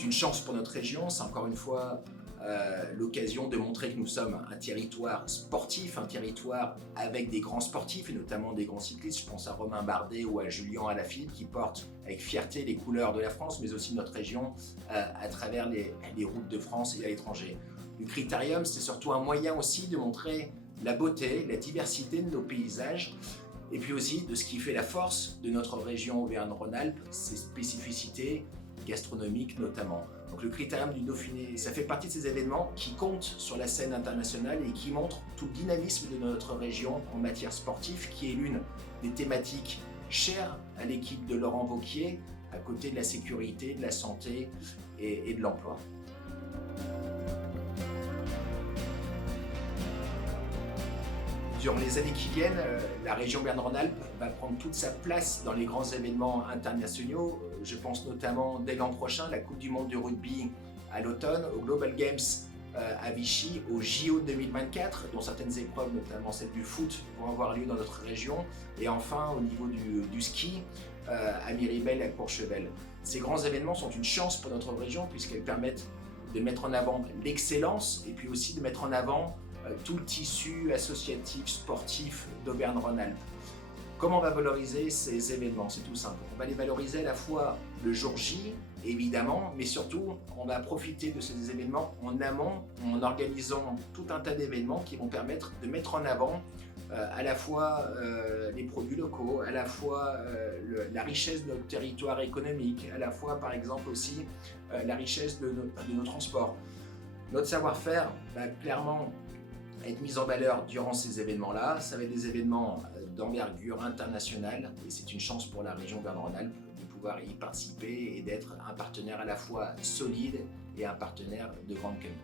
C'est une chance pour notre région, c'est encore une fois l'occasion de montrer que nous sommes un territoire sportif, un territoire avec des grands sportifs et notamment des grands cyclistes. Je pense à Romain Bardet ou à Julien Alaphilippe qui portent avec fierté les couleurs de la France, mais aussi de notre région à travers les routes de France et à l'étranger. Le Critérium, c'est surtout un moyen aussi de montrer la beauté, la diversité de nos paysages et puis aussi de ce qui fait la force de notre région Auvergne-Rhône-Alpes, ses spécificités gastronomiques notamment. Donc le Critérium du Dauphiné, ça fait partie de ces événements qui comptent sur la scène internationale et qui montrent tout le dynamisme de notre région en matière sportive, qui est l'une des thématiques chères à l'équipe de Laurent Wauquiez, à côté de la sécurité, de la santé et de l'emploi. Durant les années qui viennent, la région Auvergne-Rhône-Alpes va prendre toute sa place dans les grands événements internationaux. Je pense notamment dès l'an prochain, la Coupe du Monde de rugby à l'automne, aux Global Games à Vichy, aux JO 2024, dont certaines épreuves, notamment celle du foot, vont avoir lieu dans notre région. Et enfin, au niveau du ski, à Miribel et à Courchevel. Ces grands événements sont une chance pour notre région puisqu'elles permettent de mettre en avant l'excellence et puis aussi de mettre en avant tout le tissu associatif, sportif d'Auvergne-Rhône-Alpes. Comment on va valoriser ces événements? C'est tout simple. On va les valoriser à la fois le jour J, évidemment, mais surtout, on va profiter de ces événements en amont, en organisant tout un tas d'événements qui vont permettre de mettre en avant à la fois les produits locaux, à la fois la richesse de notre territoire économique, à la fois, par exemple, aussi la richesse de nos transports. Notre savoir-faire va clairement être mis en valeur durant ces événements-là. Ça va être des événements d'envergure internationale et c'est une chance pour la région Auvergne-Rhône-Alpes de pouvoir y participer et d'être un partenaire à la fois solide et un partenaire de grande qualité.